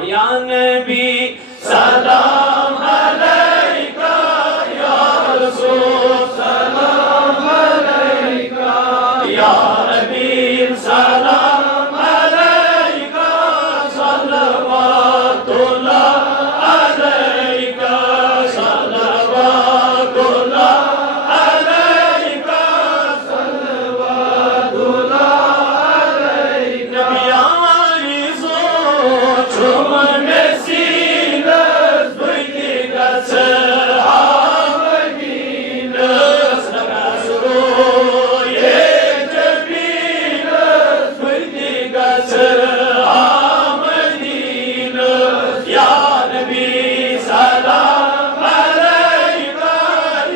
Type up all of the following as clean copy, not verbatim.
और या नबी सलाम अलैका या रसूल सलाम अलैका या हबीब सलाम अलैका सल्लल्लाहु अलैका सल्लल्लाहु अलैका सल्लल्लाहु अलैका नबी आरिज़ो çumun mesinas buydigas hamadinas nagasro yetebinas buydigas hamadinas ya Nabi salam aleyka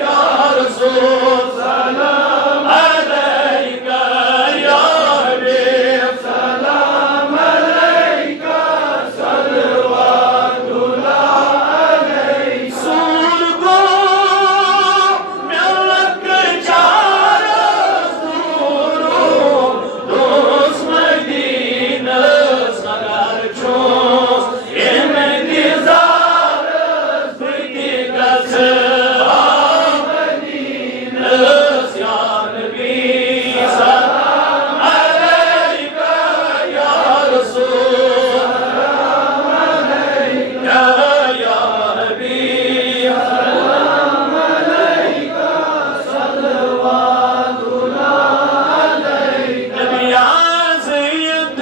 ya Resul salam aleyka ya Habib salam aleyka surgo melek çağrız durum dost Medine's nagar ços yemedizarız bıydigas Medine's ya Nabi salam aleyka ya Resul ya Habib salam aleyka sallallahu aleyka Nabi Azid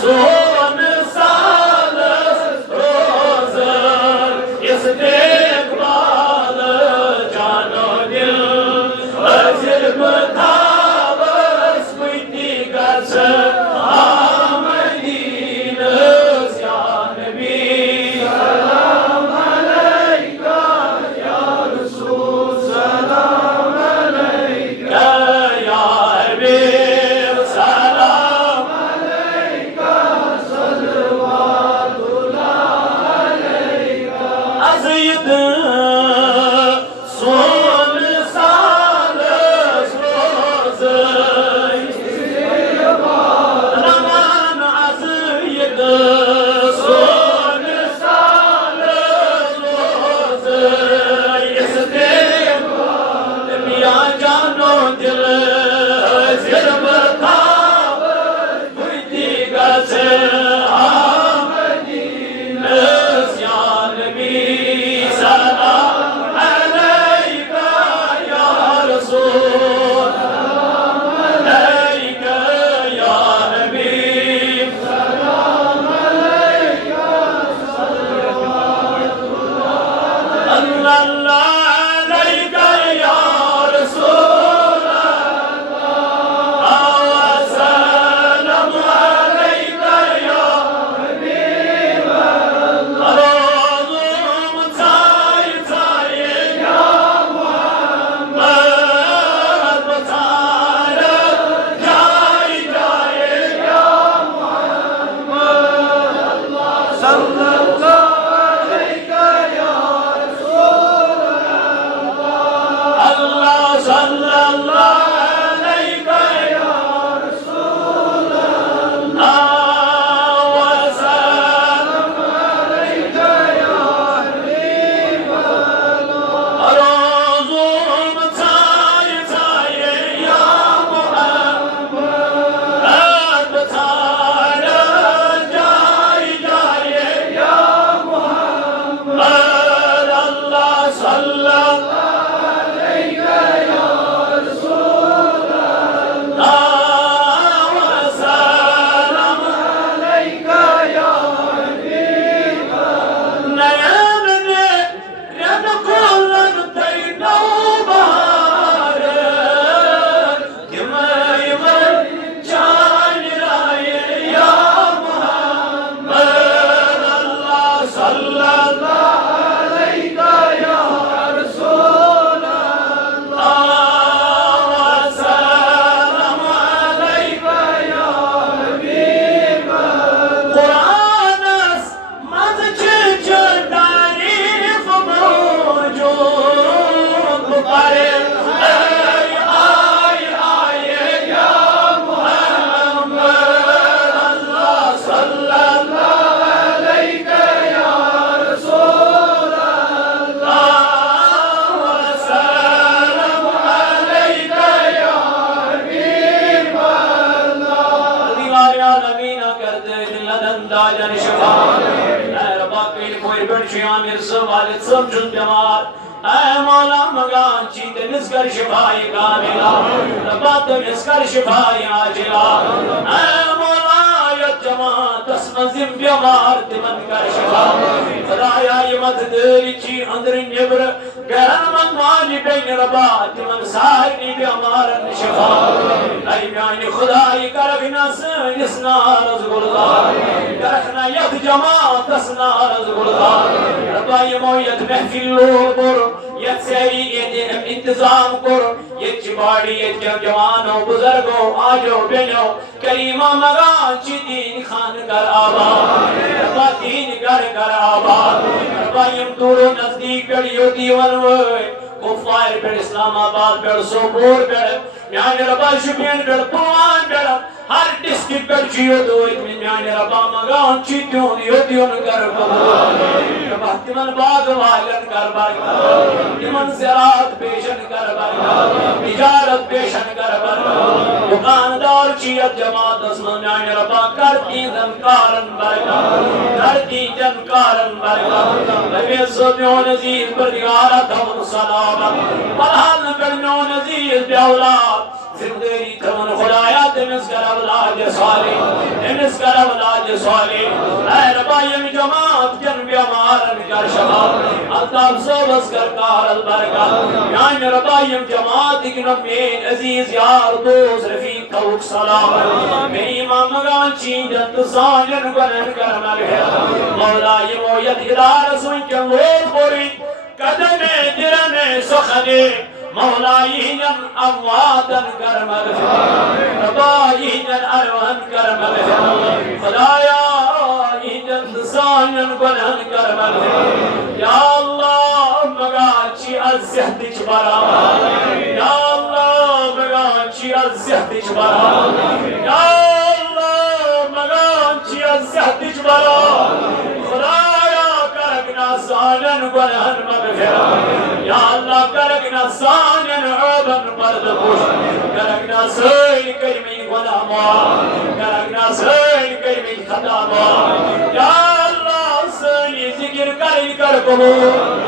son salas rozar istikbal cano dil azir mutavas bıydigas Medine's ya Nabi salam aleyka ya Resul salam aleyka ya Habib salam aleyka sallallahu aleyka Azid son salas rozay Raman azid son salas rozay istikbal ya cano dil azir mutavas buydigas Medine's ya Nabi salam aleyka ya Resul salam aleyka ya Habib salam aleyka sallallahu aleyka ya Resul Allah wa salam aleyka ya Habib Arozum tay tay ya Muhammed batara jay jay ya Muhammed sallallahu aleyka ya Resul Allah sallallahu aleyka ya Resul Allah wa salam aleyka ya Habib Arozum tay tay ya Muhammed batara jay jay ya शिफा रब्बा कल कोई बड़ आमिर सब वालिद सब जुन बीमार ऐ मौला मगान ची तमिस कर शिफाए कामिला रब्बा तमिस कर शिफाए आजिला ऐ मौला यत जमात तस्मजिम बीमार तिमन कर शिफा खुदाया ये मत देरी ची अंदर निबर गरन मन माली बेन रब्बा तिमन सारी बीमार शिफा ऐ यानी खुदाई करखना इस नारज गुलजार करखना यत जमात तस नारज गुलजार रब्बा ये मोयत महफिल लोर यत सेरी इंतजाम करो ये चिबाड़ी ये जवानों बुजुर्गों आजो बेनो करीमा मगान ची दीन खान कर आबाद रब्बा दीन कर आबाद रब्बा यम दूरो नजदीक गड़ियो दीवन कुफार पे इस्लामाबाद पे सोपोर पे यानी रब्बा शुपियन पे पुलवान पे हर डिस्ट्रिक्ट पे जियो दो इतनी यानी रब्बा मगान ची दियों कर रब्बा तिमन बाग वालन कर बाग तिमन ज़रात पेशन कर बाग तिजारत पेशन कर बाग दुकानदार चीयत जमात असमान यानी रब्बा करती जनकारन बरका हमें सोनियो नजीर पर दिगारा थमन सलाम पढ़ान करनो नजीर बेऔलाद जिंदगी थमन खुदाया तमिस कर औलाद सालिह ऐ रब्बा ये जमात जन बीमारन कर शफा अल्ताफ सोबस कर कारल बरकत यानी रब्बा ये जमात इग्नो में अजीज यार दोस्त रफीक तौक सलाम मेरी इमाम मगान चीजत साजन गनन कर मगफिरत मौला ये मोयत इदार सुन के लोग बोरी कदमे दिरने सुखने मौला यीनन अमवातन कर मगफिरत रब्बा यीनन अरवन कर मगफिरत खुदाया यीनन साजन गनन कर मगफिरत या अल्लाह मगाची अज़्ज़तिश बरा या अल्लाह मगाची अज़्ज़तिश बरा या अल्लाह मगाची अज़्ज़तिश बरा खुदाया करगना साजन गनन मगफिरत या अल्लाह करगना साजन अबन बर्दपुश करगना सैल करीमी गुनामा करगना सैल करीमी खतामा या अल्लाह सैल जिक्र कर कबूल